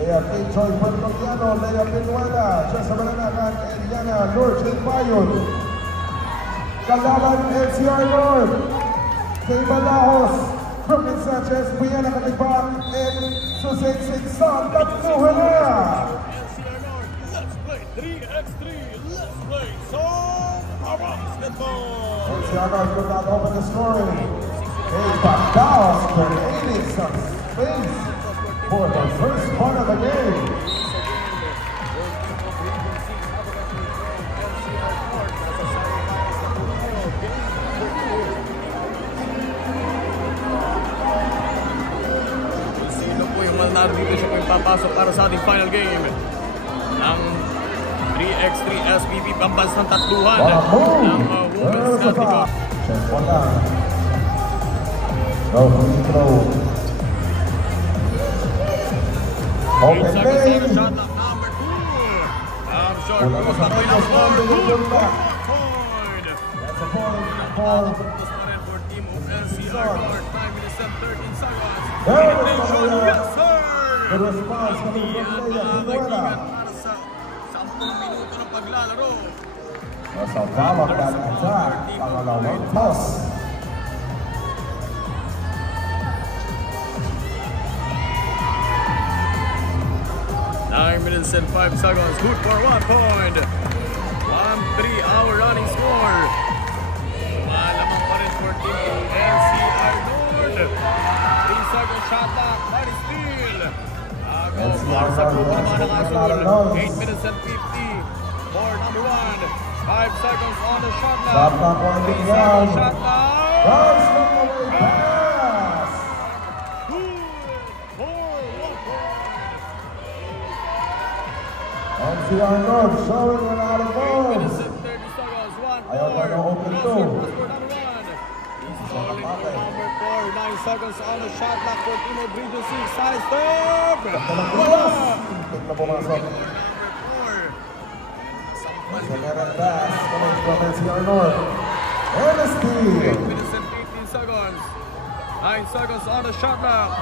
Lea Pinchoy Puertoquiano, Lea Pinuela, Jessa Balanagan, Eliana Lurchin Bayon. Kalaban NCR North, Kay Balahos, Crooked Sanchez, Brianna Katibak, and Susek Siksan, tatluhan na! NCR North, let's play 3x3, let's play some basketball! NCR North could not open the scoring. Kay Balahos creating some space for the first part of the game. Dito siya po yung papasok para sa ating final game ng 3x3 SPP pambansang tatluhan ng women's category. Check one down. No free throw. Open lane. Shot ng number 2. Short post na po yung number 2. That's a point for for team of NCR North. 9 minutes and 13 seconds. Yes, sir! the response coming from Lea Pinuela. Para sa 10 minuto ng paglalaro. Nasa follow that attack, pangalawang toss. Minutes and 5 seconds. Good for 1 point. 1-3-hour running score. Malamang pa rin for team NCR North. 3 seconds shot clock. That is steal. Para sa grupo naman ng Azul. 8 minutes and 50 for number 1. 5 seconds on the shot clock. 3 seconds shot clock. NCR North showing a lot of balls. Ayaw ka na open to. Number 4, 9 seconds on the shot clock for Team of Region 6. Side step! Tik na pumasok. Sa meron pass coming from NCR North. And a steal. 8 minutes and 15 seconds. 9 seconds on the shot clock.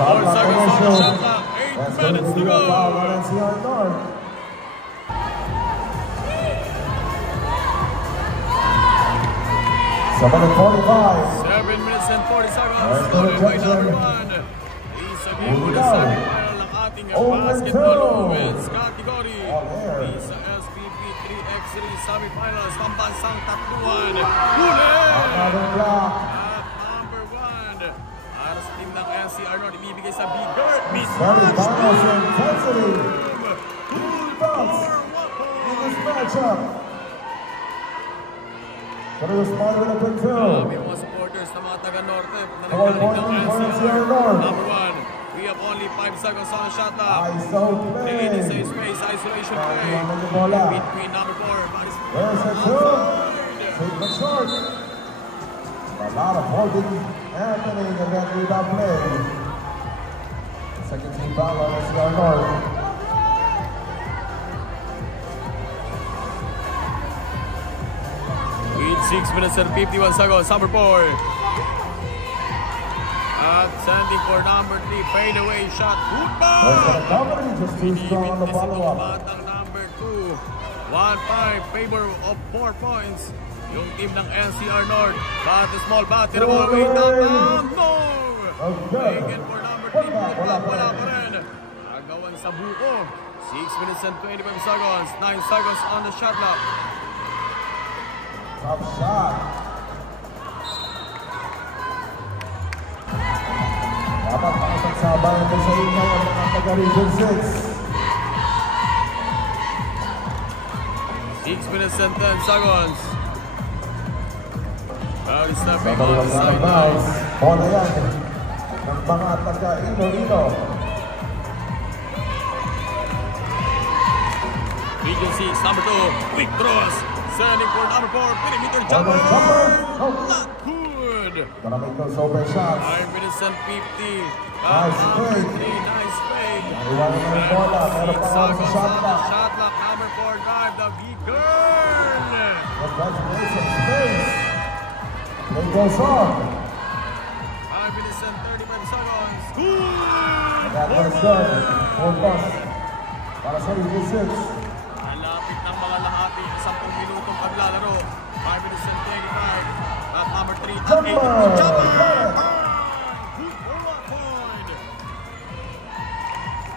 Shot clock commercial. 8 minutes to go. NCR North. Seven and 45. 7 minutes and 40 seconds. Scored by number 1. Isa game for the semifinal ng ating basketball women's category. Isa SPP 3x3 semifinals pambansang tatluhan. Huli! At number 1. Para sa team ng NCR North, ibibigay sa Big Bird. Mismatch intensity. Thoughts in this matchup. Gonna respond with a quick fill. May mga supporters na mga taga-Norte. 4 points for NCR North. Number 1. We have only 5 seconds on the shot clock. ISO play. Creating safe space, isolation play. Between number 4. There's a two. Take the short. A lot of holding happening in that rebound play. Second team foul on NCR North. With 6 minutes and 51 seconds, number 4. At sending for number 3, fade away shot. Good ball! Just too strong on the follow-up. Batang number 2. 1-5, favor of 4 points. Yung team ng NCR North. But small bat, tira mo, wait down, no! Taken for number 3, wala pa rin. Agawan sa buko. 6 minutes and 25 seconds, 9 seconds on the shot clock. Top shot. Dapat makapagsabayan ko sa inyo ang mga taga-Region 6. 6 minutes and 10 seconds. Ball stepping Sabay on the sideline. Bola yan ng mga taga-Iloilo. Region 6, number 2, quick cross. Sending for number 4, perimeter jumper. Not good. Gonna make those open shots. 5 minutes and 50. Nice play. Nice play. leg. Iwan na yung bola. Meron pa ako sa shot clock. Shot clock, number 4 drive, the Beacon. Let's make some space. Play goes on. 5 minutes and 35 seconds. That was good. Full pass. Para sa Region 6. Malapit ng mga lahati, 10 minutong paglalaro. 5 minutes and 25. At number 3, Jumper! Jumper! Got it. Good for 1 point.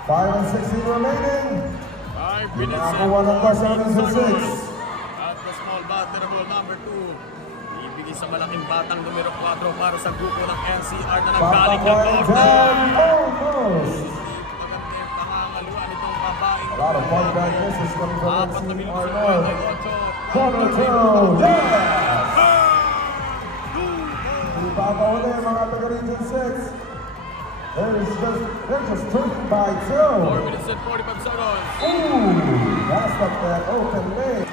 5 and 16 remaining. 5 minutes and Nakakuha ng pass ng 14 Region 6. seconds. At the small batter ball, number 2. Ibigay sa malaking batang numero 4 para sa grupo ng NCR na nanggaling ng norte. Almost. Maganda yung pangangaluan itong babaeng A lot of point back misses coming from 4 na NCR minuto sa North. 48. Corner two. Yes! Ipapahuli mga taga Region 6. They're just turning by 2. 4 minutes and 45 seconds. Ooh, that's up that open lane.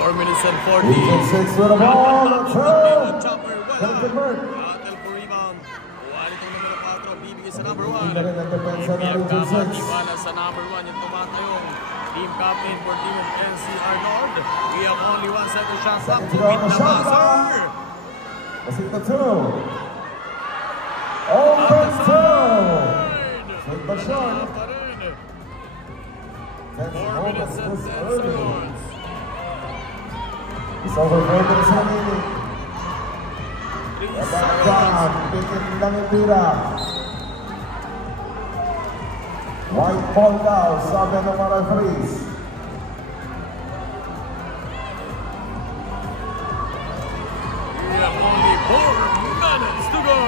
4 minutes and 40. Region 6 with the ball. Let's go. Chopper, Can it convert? Battle for rebound. Kuhaan itong numero 4, bibigay sa number 1. Hindi na rin ang depensa ng Region 6. Iwala sa number 1 yung tumatayong team captain for team of NCR North. We have only 1 second shot clock to win the buzzer. Pasing the 2. Open 2. Swing the shot. 4 minutes and 10 seconds. It's over 4 minutes remaining. 3 Back seconds. down. Picking lang yung tira. White ball daw. Sabi ng mga referees. We have only 4 minutes to go.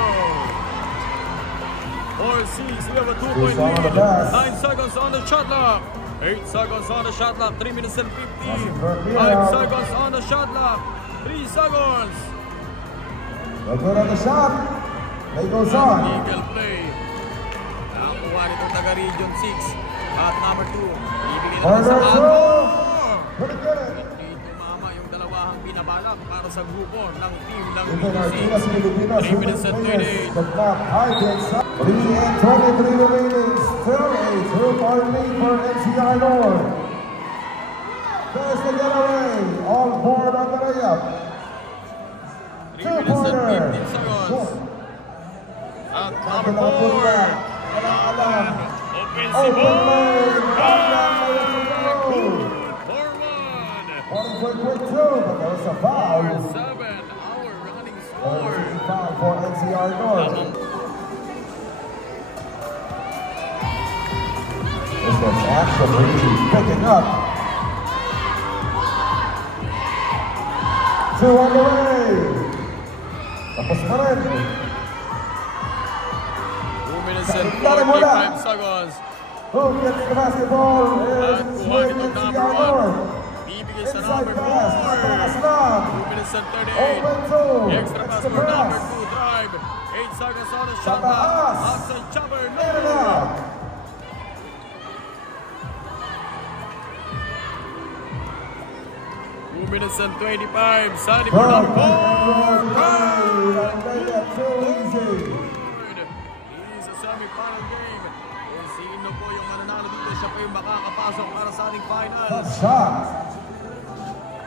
4-6, we have a 2-point Who's on the lead. pass? 9 seconds on the shot clock. 8 seconds on the shot clock. 3 minutes and 50. Passing for 5 Leon. seconds on the shot clock. 3 seconds. They're good on the shot. Play goes on. Legal play. Nakakuha nitong taga Region 6. At number 2. Ibigay naman sa Corner Ato. 2. Pretty good. Hindi tumama yung dalawang binabalak para sa grupo ng team ng Even Region Artinas 6. Pilipinas 3 minutes and players 28. but not high takes up. 3 and 23 remaining. Still a 2-point lead for NCR North. There's the getaway. All board on the layup. 3 minutes and 15 seconds. At number 4. Alam. Offensive Open ball. lane. For 1. Running for quick 2, but there was a foul. 7. Our running score. 5 for NCR North. This was actually picking up. 2 on the way. Tapos pa rin. 2 minutes and 45 seconds. Who gets the basketball At is kuha with nitong number NCR 1. North. Bibigay sa Inside number pass. 4. Takas lang. 2 minutes and 38. Open 2. Extra pass for number 2 drive. 8 seconds on the shot Sa clock. taas. Outside jumper. No In and good. out. Two minutes and 25. Sunny for number 4. He's a semi-final game. Kung sino po yung mananalo dito, siya pa yung makakapasok para sa ating finals. Tough shot.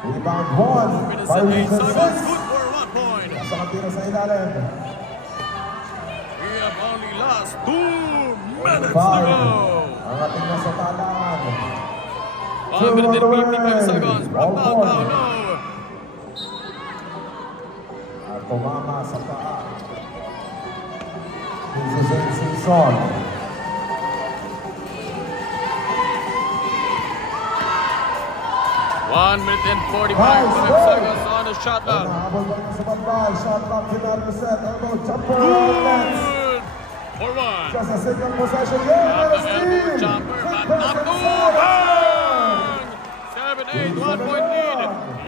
Rebound 1. 2 minutes and 8 seconds. Good for 1 point. Nasa katira sa ilalim. We have only last 2 minutes to 5. go. Ang ating nasa talaan. 5 minutes and 55 seconds. From All downtown, four. no. At tumama sa paa. This is NC Son. One minute and 45 Nice. seconds on the shot clock. Nahabol pa rin sa backball. Shot clock kinari set. Elbow jumper on the net. Good for 1. Just a single possession. Yeah, At and a the elbow steal. jumper, but Quick not pass good. inside. 7-8, 1-point lead.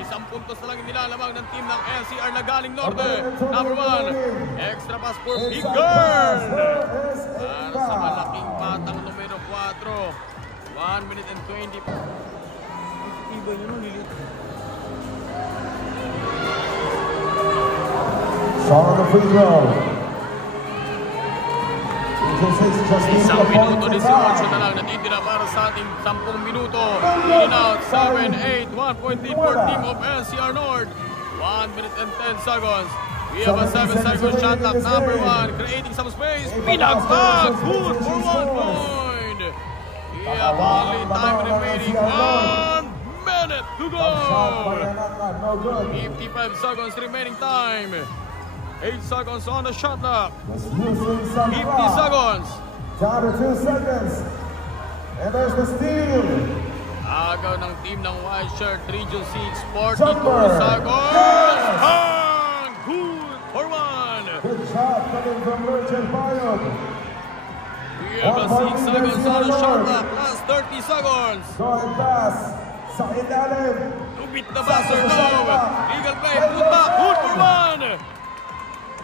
Isang puntos na lang yung nilalamang ng team ng NCR na galing Norte. Number 1, extra pass for Big Girl. Para sa malaking batang numero 4. 1 minute and 20. Iba nyo nung lilit. Son on the free throw. Isang minuto 18 na lang natitira para sa ating 10 minuto. In and out, 7, 8, 1 point lead for team of NCR North. 1 minute and 10 seconds. We have a 7-second shot clock, number 1, creating some space. Pinagtag, good for 1 point. We have only time remaining, 1 minute to go. 55 seconds remaining time. 8 seconds on the shot clock. 50 seconds. Down to 2 seconds. And there's the steal. Agaw ng team ng White Shirt, Region 6, 42 seconds. And good for 1. Good shot coming from Merchant Bayog. We have a 6 seconds on the shot clock, last 30 seconds. Going pass sa ilalim. To beat the buzzer, no. Legal play, put back, good for 1.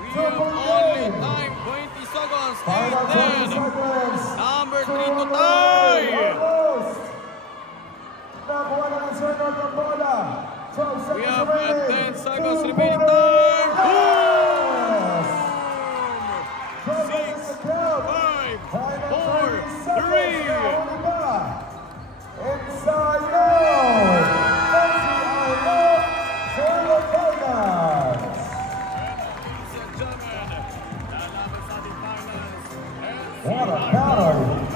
We have only time, 20 seconds, 8, 10. Number 3 to tie. We have 10 seconds remaining time. Boom! 6, 5, 4, 3. Inside out. What a battle!